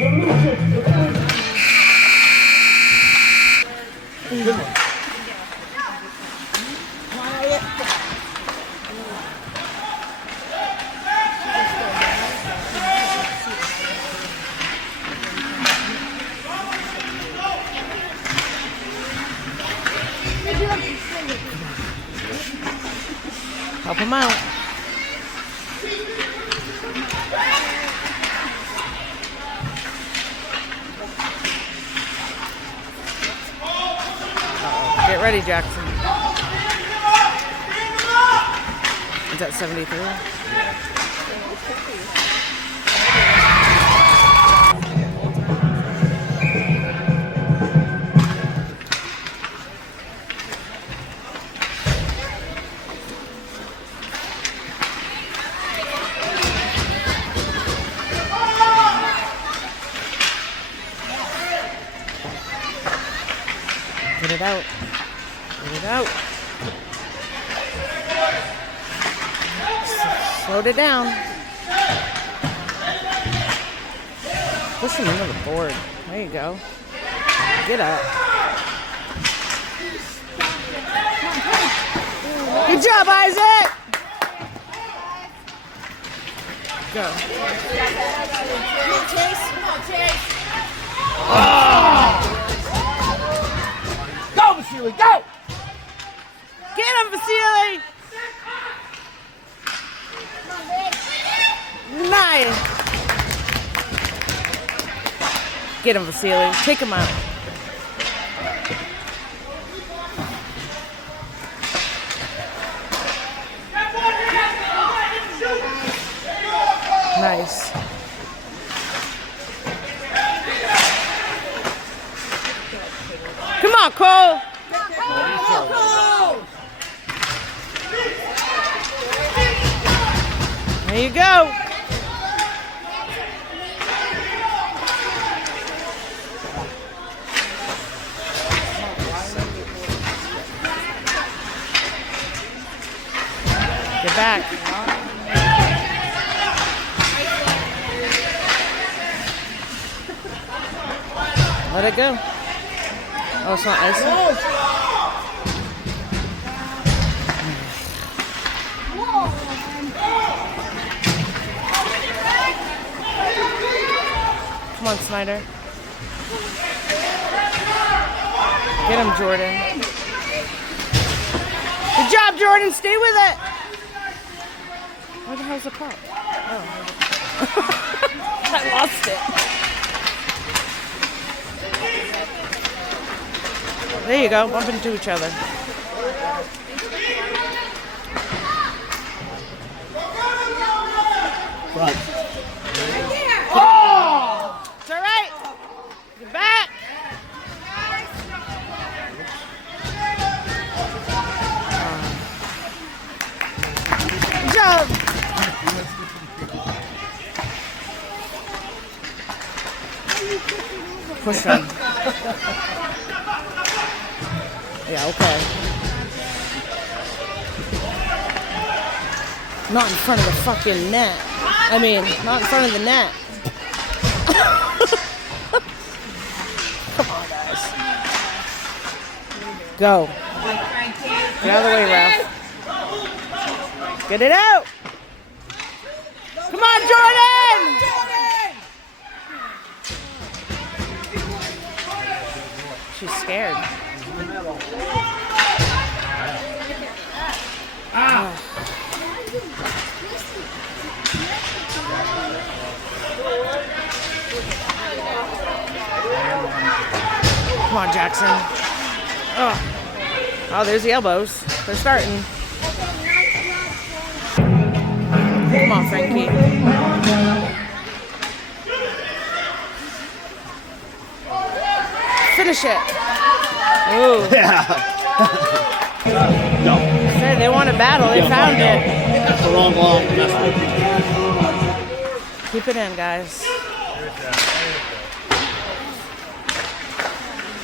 Good one. Help him out. Get ready, Jackson. Is that 73? Get it out. Get it out. Slow it down. Push him into the board. There you go. Get up. Good job, Isaac. Go. Come on, Chase. Come on, Chase. Oh! Go, Vasily, go! Get him, Vasily! Nice! Get him, Vasily. Take him out. Nice. Come on, Cole! There you go. Get back. Let it go. Oh, it's not icy. Come on, Snyder. Get him, Jordan. Good job, Jordan. Stay with it. Where the hell's the puck? Oh. I lost it. There you go. Bump into each other. Front. Oh! It's all right. Get back. Good job. Push him. Yeah, okay. Not in front of the fucking net. I mean, not in front of the net. Come on, guys. Go. Get out of the way, ref. Get it out. Come on, Jordan! She's scared. Ah. Come on, Jackson. Oh, there's the elbows. They're starting. Come on, Frankie. Finish it. Ooh. Yeah. No. They want a battle. They found it. That's the wrong ball. Keep it in, guys.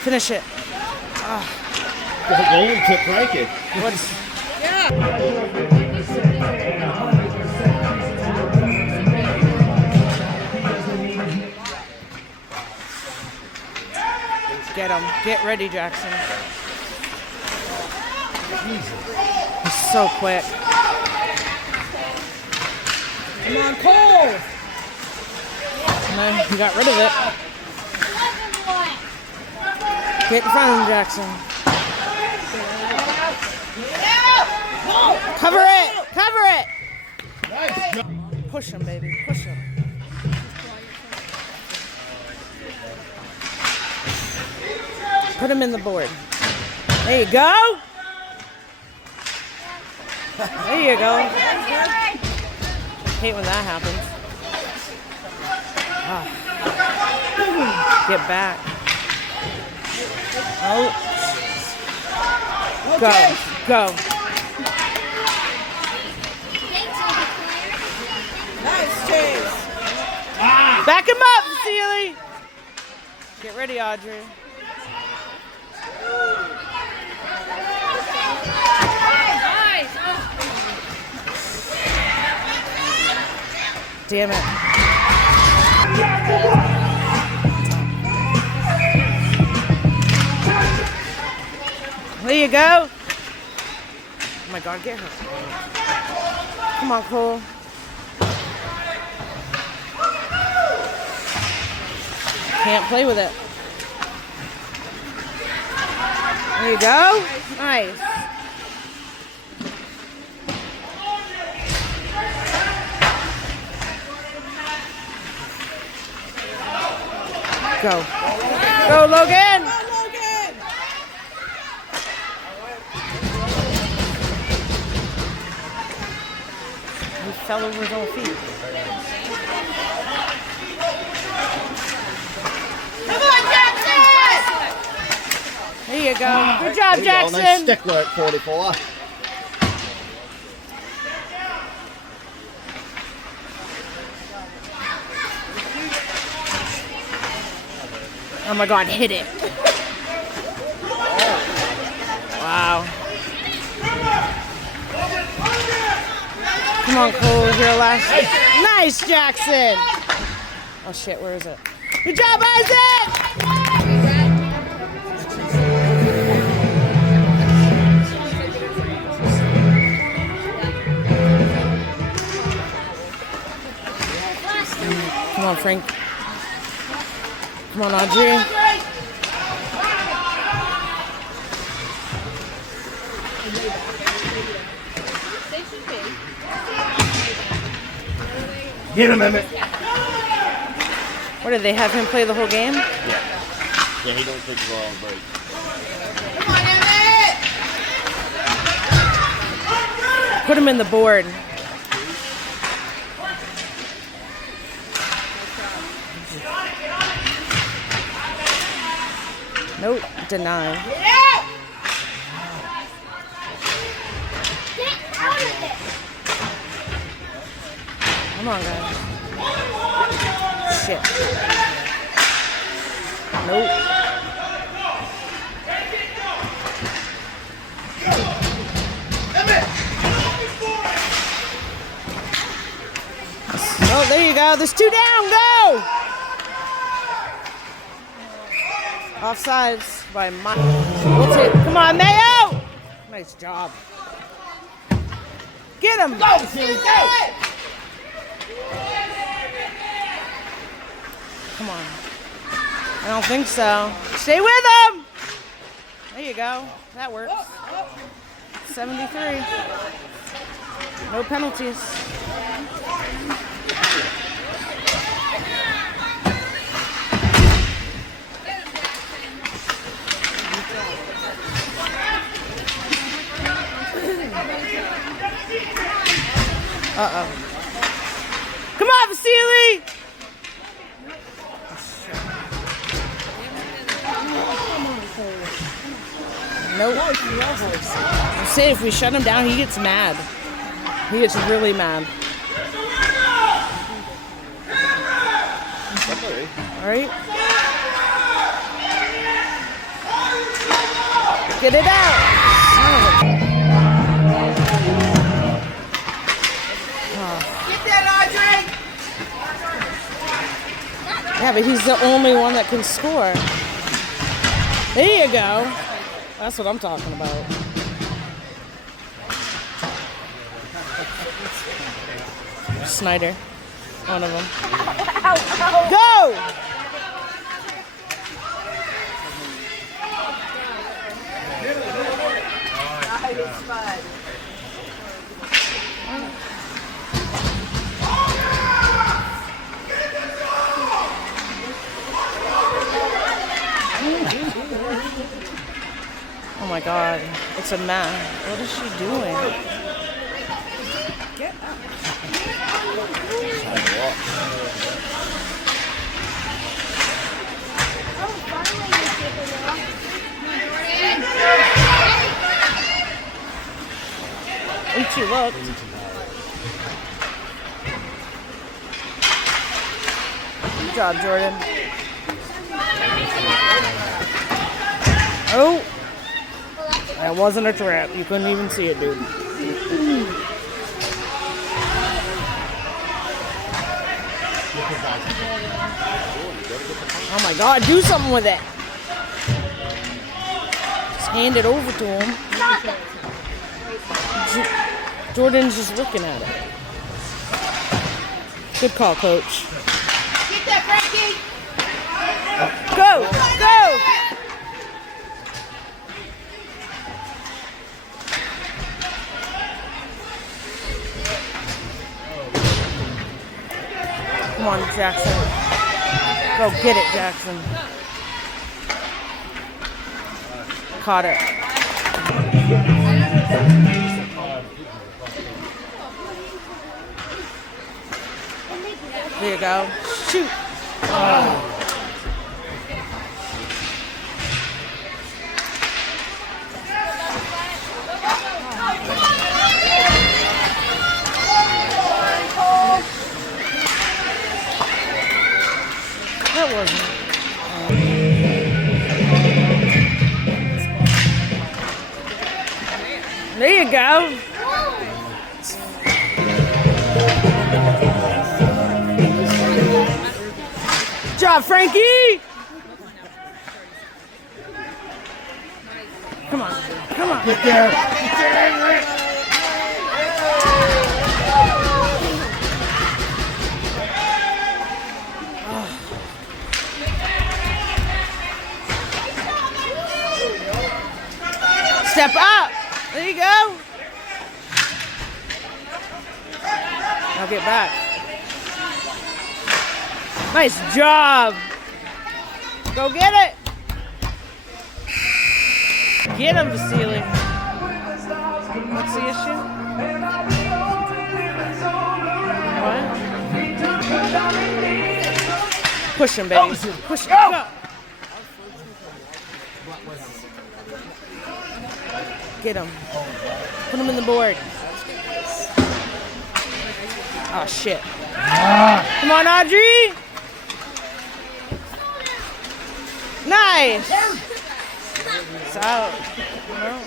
Finish it. The golden tip break. What's... Get him. Get ready, Jackson. He's so quick. Come on, Cole. No, he got rid of it. Get in front of him, Jackson. Cover it! Cover it! Nice. Push him, baby. Push him. Put him in the board. There you go. There you go. Hate when that happens. Get back. Oh. Go. Go. Nice chase. Back him up, Sealy. Get ready, Audrey. Damn it. There you go. Oh my God, get her. Come on, Cole. Can't play with it. There you go. Nice. Go. Go, Logan. Come on, Logan. He fell over his own feet. Come on, Jackson. There you go. Good job, There you go. Nice Jackson. stick work, 44. Oh my God, hit it. Wow. Come on, Cole, your last. Nice, Jackson. Oh shit, where is it? Good job, Isaac. Come on, Frank. Come on, Audrey. Get him, Emmett. What, did they have him play the whole game? Yeah, he don't take the ball on break. Come on, Emmett. Put him in the board. Nope, deny. Get out. Get out of it. Come on, guys. Shit. Nope. Oh, there you go. There's two down. Go! Offsides by Mike. We'll take. Come on, Mayo! Nice job. Get him! Go, Sealy, go! Come on. I don't think so. Stay with him! There you go. That works. 73. No penalties. Uh-oh. Come on, Vasily! Nope. I'm saying if we shut him down, he gets mad. He gets really mad. All right. Get it out. Get that, Audrey. Yeah, but he's the only one that can score. There you go. That's what I'm talking about. Snyder, one of them. Go! Oh my God, it's a mess. What is she doing? Get up. And she looked. Good job, Jordan. Oh! That wasn't a trap. You couldn't even see it, dude. Oh my God, do something with it. Just hand it over to him. Jordan's just looking at it. Good call, coach. Get that, Frankie! Go! Go! Come on, Jackson. Go get it, Jackson. Caught it. There you go. Shoot. Oh. That wasn't. There you go. Good job, Frankie. Come on. Come on. Get there. Step up. There you go. Now get back. Nice job. Go get it. Get him, Vasily. What's the issue? What? Push him, baby. Push him. Go. Get him. Put him in the board. Oh, shit. Come on, Audrey. Nice. It's out. No.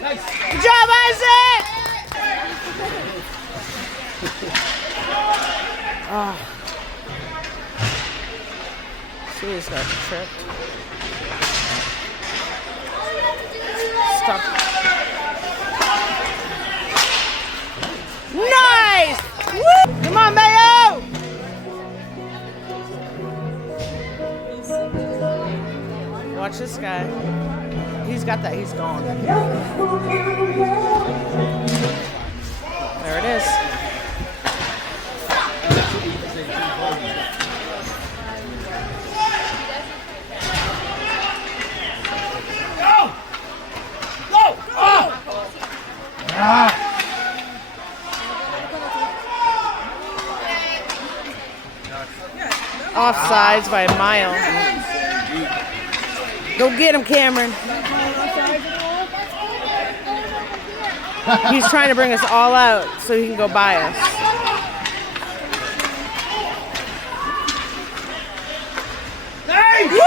Good job, Isaac. Oh. She just got tripped. Stop. Nice! Woo! Come on, Mayo! Watch this guy. He's got that. He's gone. There it is. Offsides by a mile. Go get him, Cameron. He's trying to bring us all out so he can go buy us. Hey! Woo!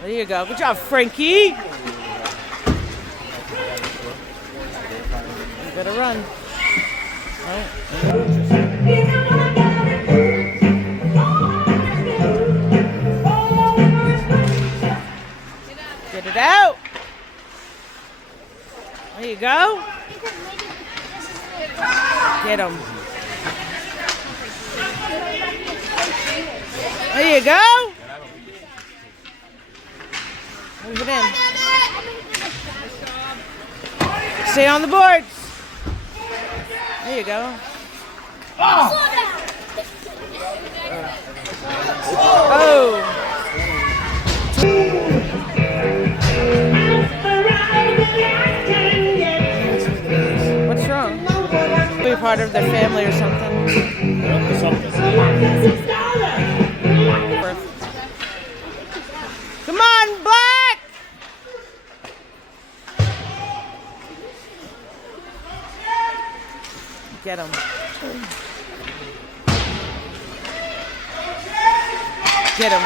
There you go. Good job, Frankie. Gotta run. Right. Get it out. There you go. Get him. There you go. Move it in. Stay on the boards. There you go. Oh. What's wrong? Be part of their family or something. Come on, Black! Get him. Get him.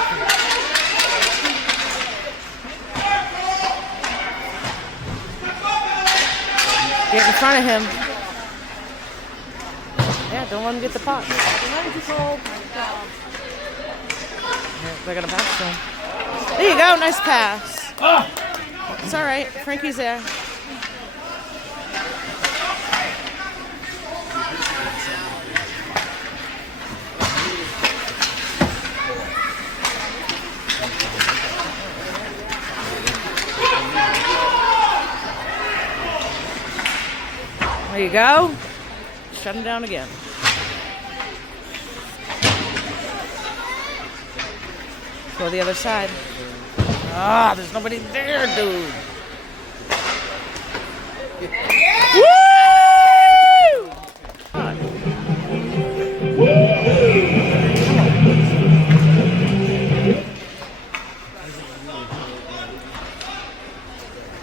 Get in front of him. Yeah, don't let him get the puck. They're gonna pass to him. There you go, nice pass. It's all right, Frankie's there. There you go. Shut him down again. Go the other side. Ah, there's nobody there, dude. Woo!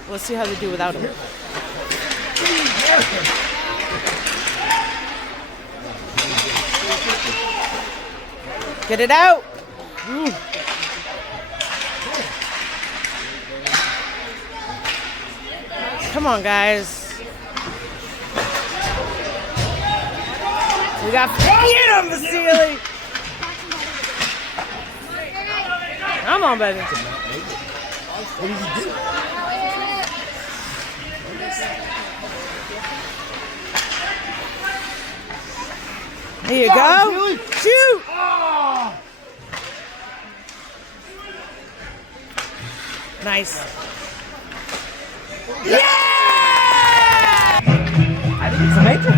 Let's see how they do without him. Get it out. Ooh. Come on, guys. We got get him, Vasily. Come on, baby. What did you do? There you go. Shoot. Oh. Nice. Yeah! I think it's a major.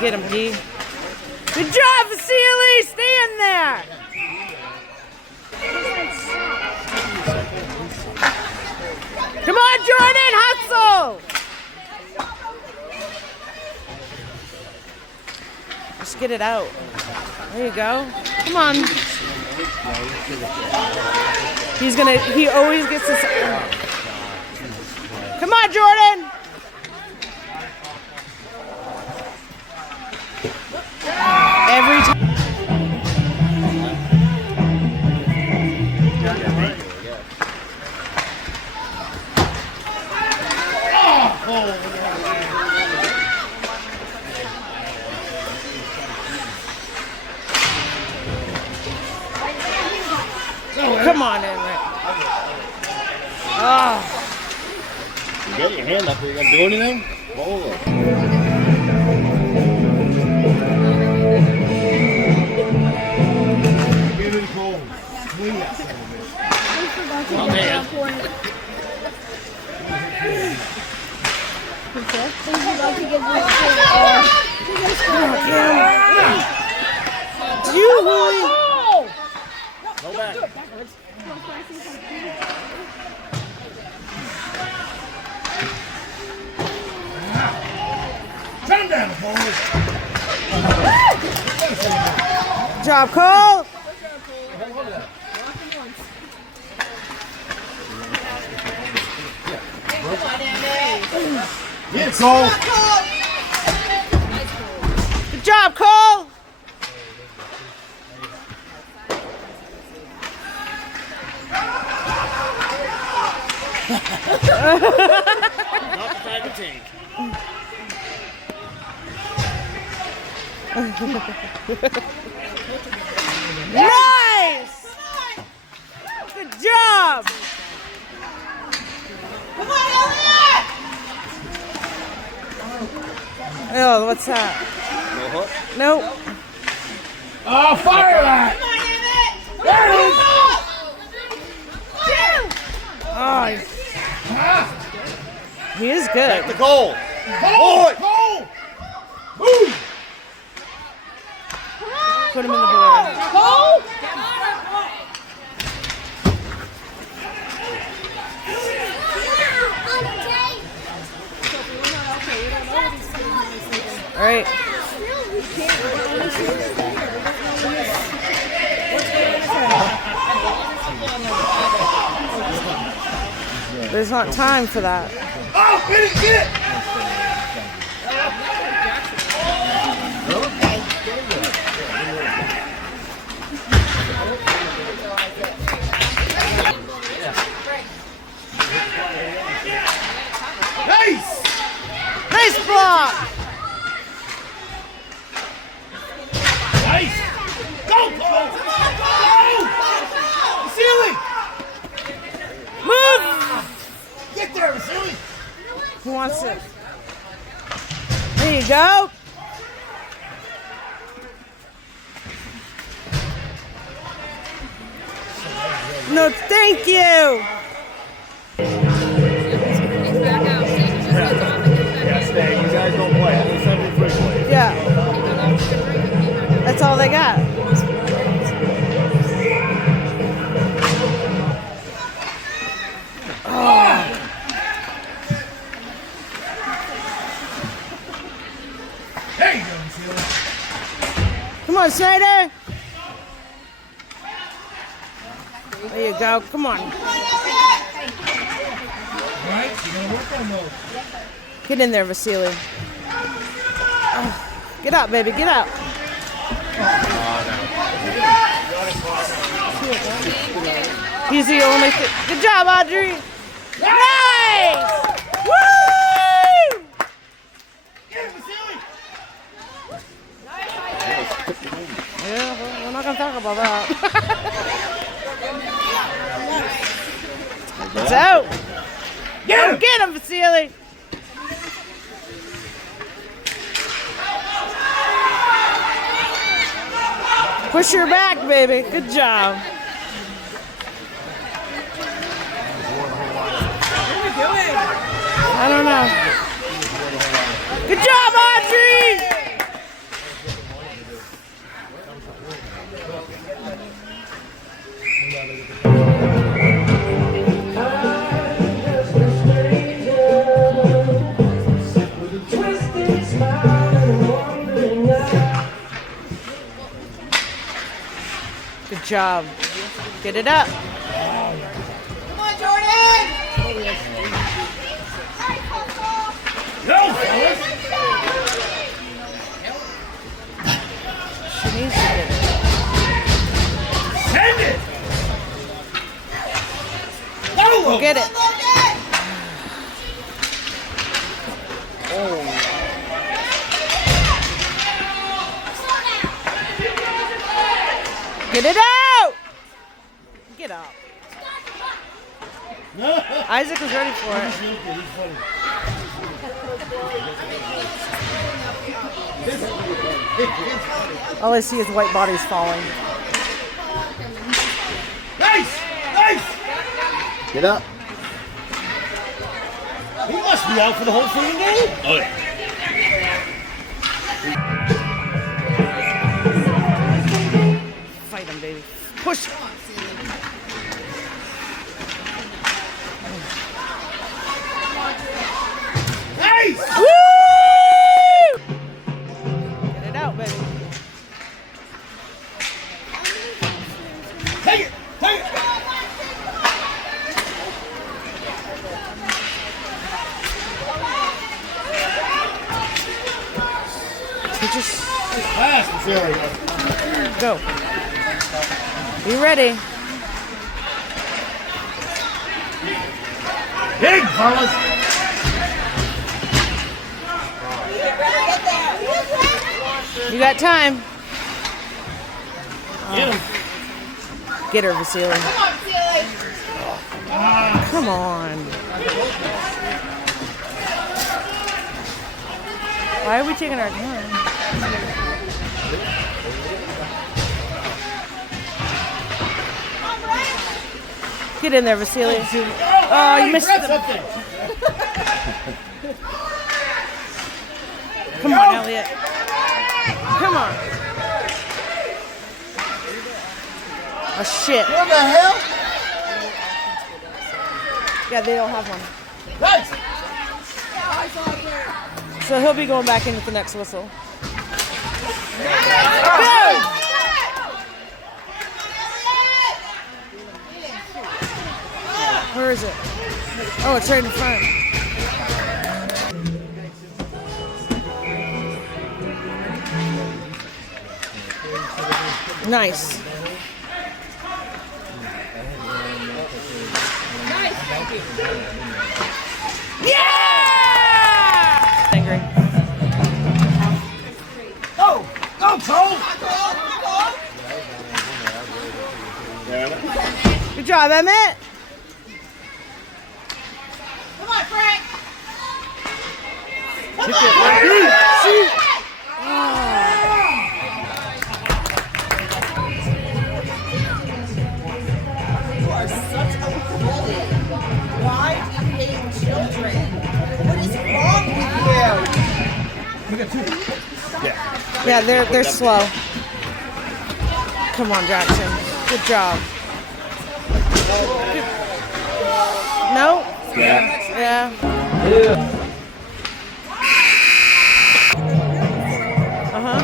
Get him, D. Good job, Vasily. Stay in there. Come on, Jordan. Hustle. Just get it out. There you go. Come on. He always gets this. Come on, Jordan. Every time. Come on in, Rick. Oh. You got your hand up. Are you going to do anything? Roll it. Get it cold. Swing that son of a bitch. Oh, man. You really? Go back. Turn down, boys. Good job, Cole. Yeah, Cole. Good job, Cole. Not the bag of tank. Nice! Good job! Come on, Elliot! Oh, what's that? No hook? Nope. Oh, fire that! Come on, Emmett! There it is! Oh, he is good. The goal. Hold! Hold! Move! Put him in the board. Go! All right. There's not time for that. Oh, get it, get it! Nice! Nice block! Nice! Go, Paul! Go! Vasily! Move! Get there, Vasily! Who wants it? There you go. No, thank you. Yeah, stay. You guys don't play. Only 73 plays. Yeah. That's all they got. There you go, Vasily. Come on, Snyder. There you go. Come on. All right, you gotta work on those. Get in there, Vasily. Get out, baby. Get out. He's the only thing. Good job, Audrey. Nice! Woo! Get it, Vasily! Yeah, we're not gonna talk about that. It's out. Get him! Get him, Vasily. Push her back, baby. Good job. I don't know. Good job, Audrey. Good job. Get it up. Come on, Jordan! No, fellas! She needs to get it. Send it! Go, Get it. Get it out! Get up. Isaac was ready for it. All I see is white bodies falling. Nice! Nice! Get up. He must be out for the whole freaking game. Oh, yeah. Fight him, baby. Push. Nice! Woo! Get it out, baby. Take it! Take it! He just Pass, Vasily. go. You ready? Big, fellas. You got time. Get him. Get her, Vasily. Come on. Why are we taking our time? Get in there, Vasily. Oh, you missed it. Come on, Elliot. Come on. Oh, shit. What the hell? Yeah, they don't have one. Nice. So he'll be going back in with the next whistle. Where is it? Oh, it's right in front. Nice. Yeah! Angry. Go, go, Cole. Good job, Emmett. Come on, Frank. You are such a bully. Why do you hate children? What is wrong with you? We got two. Yeah, they're slow. Come on, Jackson. Good job. No? Yeah. Uh-huh.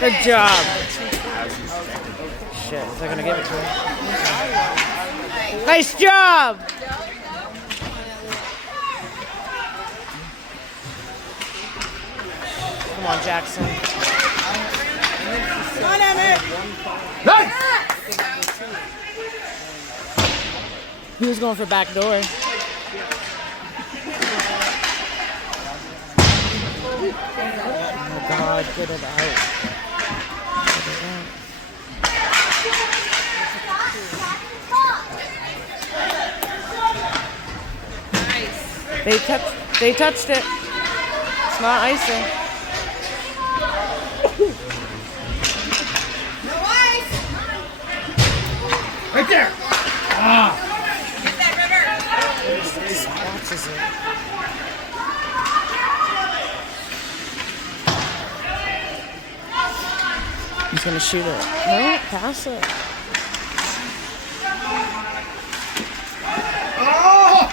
Good job. Shit, is that gonna give it to him? Nice job! Come on, Jackson. Come on, Emmett! Nice. He was going for back door. Oh God, get it out. Get it out. They touched it. It's not icing. Right there. Ah. Get that, River. Just watches it. He's gonna shoot it. No, pass it. Oh.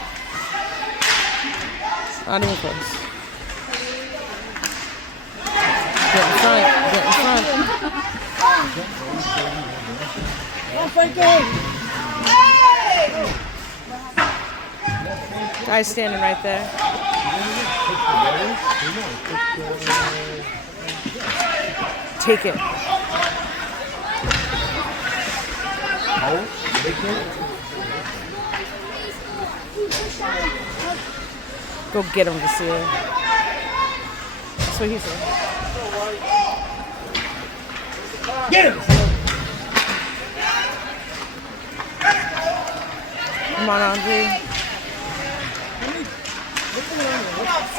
Not even close. Get in front. Get in front. Come on, Frankie. Guy's standing right there. Take it. Go get him, Vasily. That's what he said. Get him. Come on, Andre.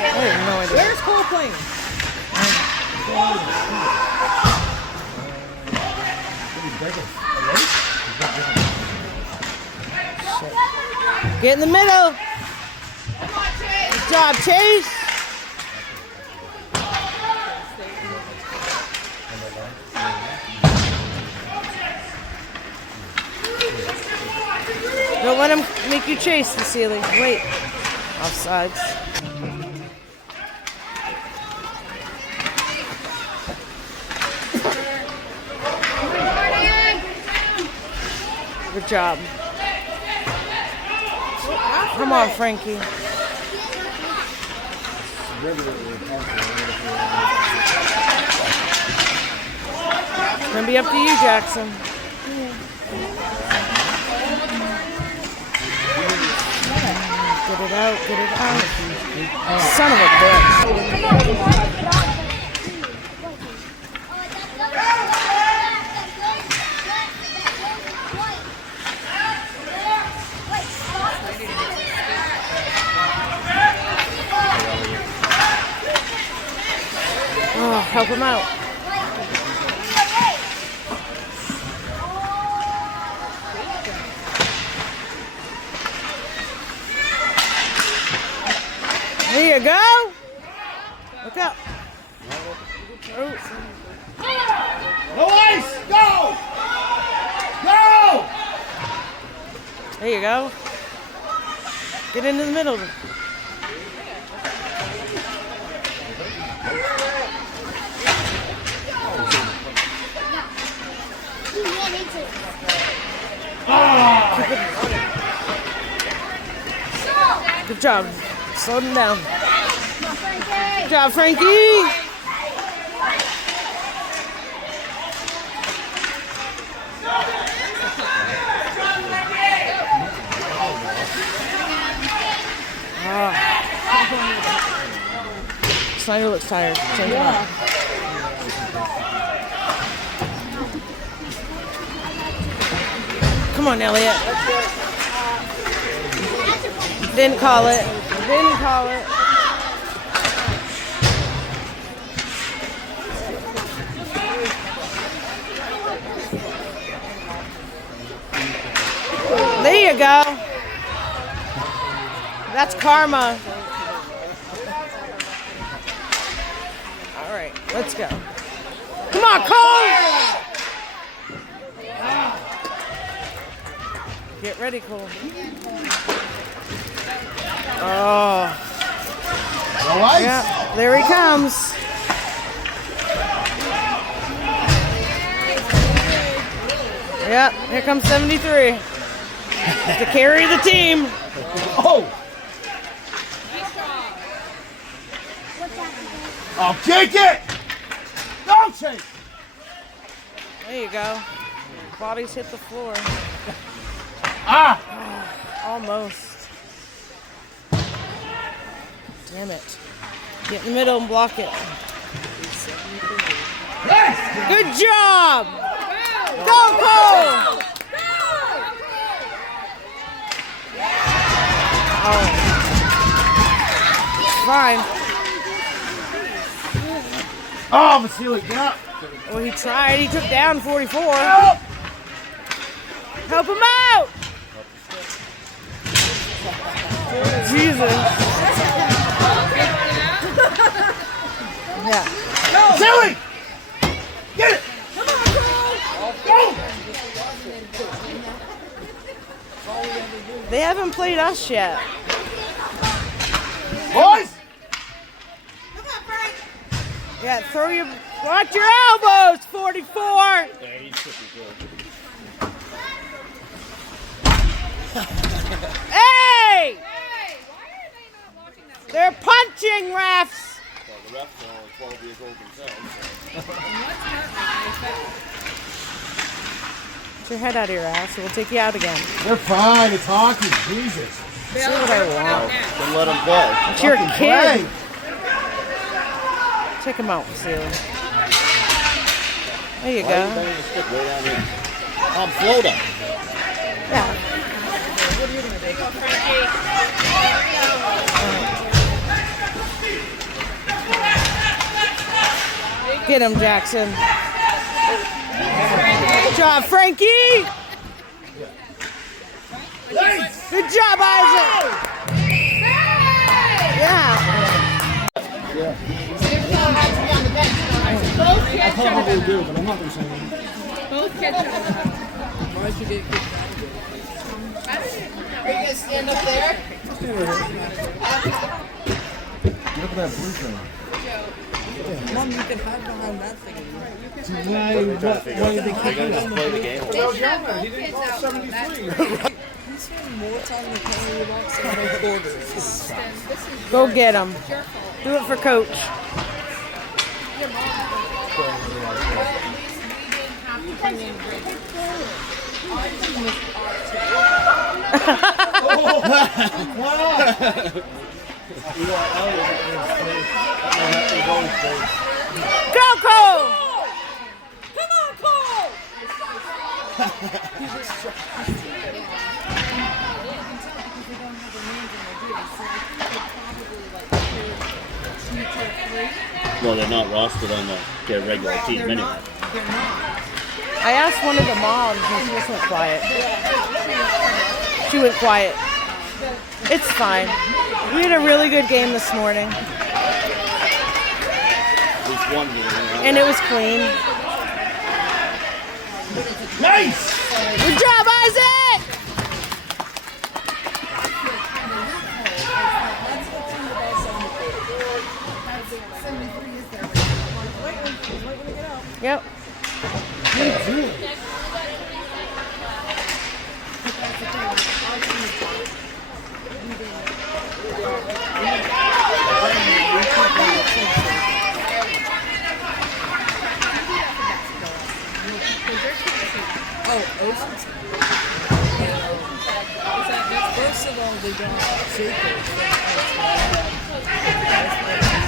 I have no idea. Where's Cole playing? Get in the middle. Good job, Chase. Don't let him make you chase the ceiling. Wait. Offsides. Good job. Come on, Frankie. It's gonna be up to you, Jackson. Get it out, get it out. Son of a bitch. Oh, help him out. There you go. Look up. No ice! Go! Go! There you go. Get into the middle. Good job. Slow them down. Good job, Frankie. Snyder looks tired. Change him up. Come on, Elliot. Didn't call it. Didn't call it. There you go. That's karma. All right, let's go. Come on, Cole. Get ready, Cole. Oh. No ice? Yeah, there he comes. Yep, here comes 73. To carry the team. Oh! I'll kick it! Don't take it! There you go. Bodies hit the floor. Ah! Almost. Damn it. Get in the middle and block it. Yes! Good job! Go, Cole! Oh. Fine. Oh, Vasily, get up! Well, he tried. He took down 44. Help! Help him out! Jesus. Yeah. Vasily! Get it! Come on, Cole! Go! They haven't played us yet. Boys! Yeah, throw your... Watch your elbows, 44! Yeah, he's pretty good. Hey! Hey, why are they not watching that? They're punching, refs! Well, the refs are only 12 years old themselves. Get your head out of your ass, or we'll take you out again. They're fine, it's hockey, Jesus. Say what I want. Then let them play. It's your Fucking kid. play. Take him out, Vasily. There you Why are you go. bending the stick way down here? I'm floating. Yeah. Get him, Jackson. Good job, Frankie. Good job, Isaac. Yeah. Both I probably do, but I'm not going to say anything. Both catchers. Are you gonna stand up there? Look at that blue thing. Mom, you can hide behind that thing. So why do they They're going to just play the game. They should have both kids out on that. He's spending more time in the penalty box than the quarters. This is Go get him. your fault. Do it for coach. Go, Cole! Come on, Cole! Well, they're not rostered on their regular team anyway. I asked one of the moms and she just went quiet. She went quiet. It's fine. We had a really good game this morning. At least one game. And it was clean. Nice! Good job, Isaac! Yep. First of all, they don't shake it.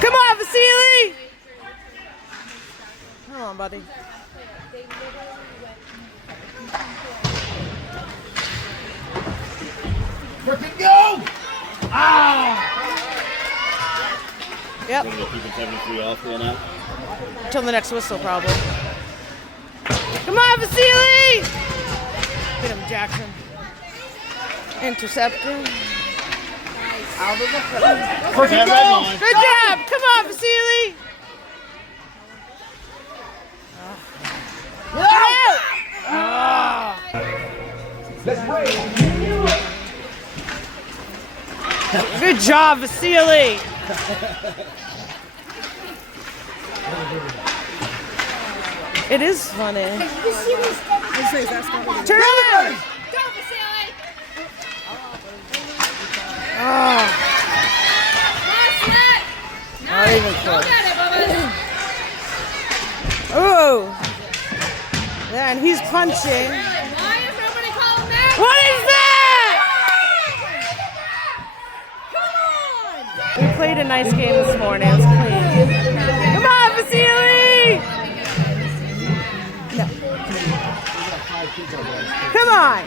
Come on, Vasily! Come on, buddy. Frickin' go! Ah! Yep. We're going to keep it 73 off here now. Until the next whistle, probably. Come on, Vasily! Get him, Jackson. Intercepted. Out of the front. Frickin' go! Good job! Come on, Vasily! Get out! Ah. Good job, Vasily! It is funny. Turn around! Go, Vasily! Oh, Last net! not even Nice! close. Go get it, Bubba! Oh! Yeah, and he's punching. Why is nobody calling that? What is that? We played a nice game this morning. It was clean. Come on, Vasily! No. Come on!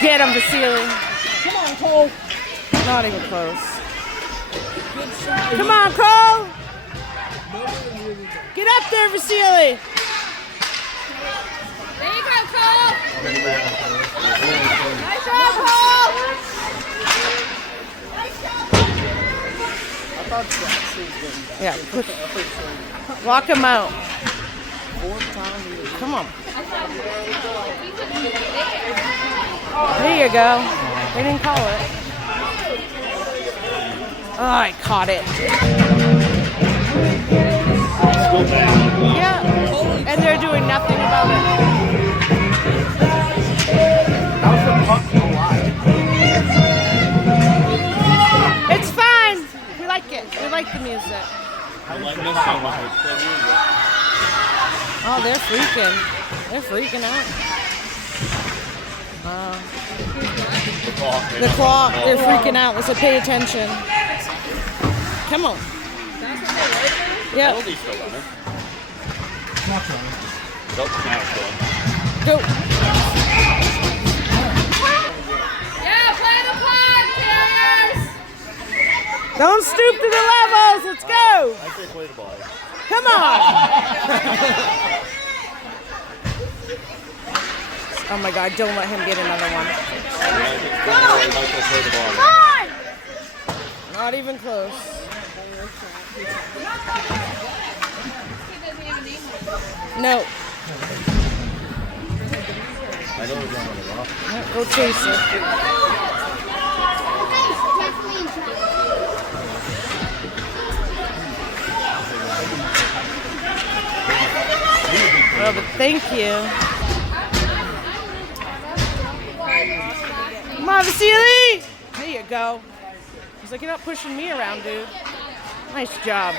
Get him, Vasily. Come on, Cole. Not even close. Come on, Cole! Get up there, Vasily! There you go, Cole! Nice job, Cole! Yeah, walk him out. Come on. There you go. They didn't call it. Oh, I caught it. Still bad. Yeah, and they're doing nothing about it. How's the puck still alive? It's fine. We like it. We like the music. I like this so much. It's so weird. Oh, they're freaking. They're freaking out. The clock. They're freaking out. Let's pay attention. Come on. Yeah. Penalty's still on it. Not running. Nope, now it's going. Go. Yeah, play the puck, Carriers! Don't stoop to the levels. Let's go. I say play the ball. Come on. Oh my God, don't let him get another one. Michael play the ball. Not even close. No. I know he's on the rock. Go chase it. Oh, but thank you. Come on, Vasily. There you go. He's like, you're not pushing me around, dude. Nice job.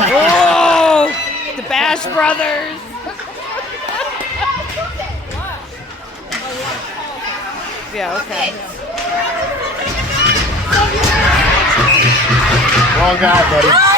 Whoa! The Bash Brothers. Yeah, okay. Wrong guy, buddy.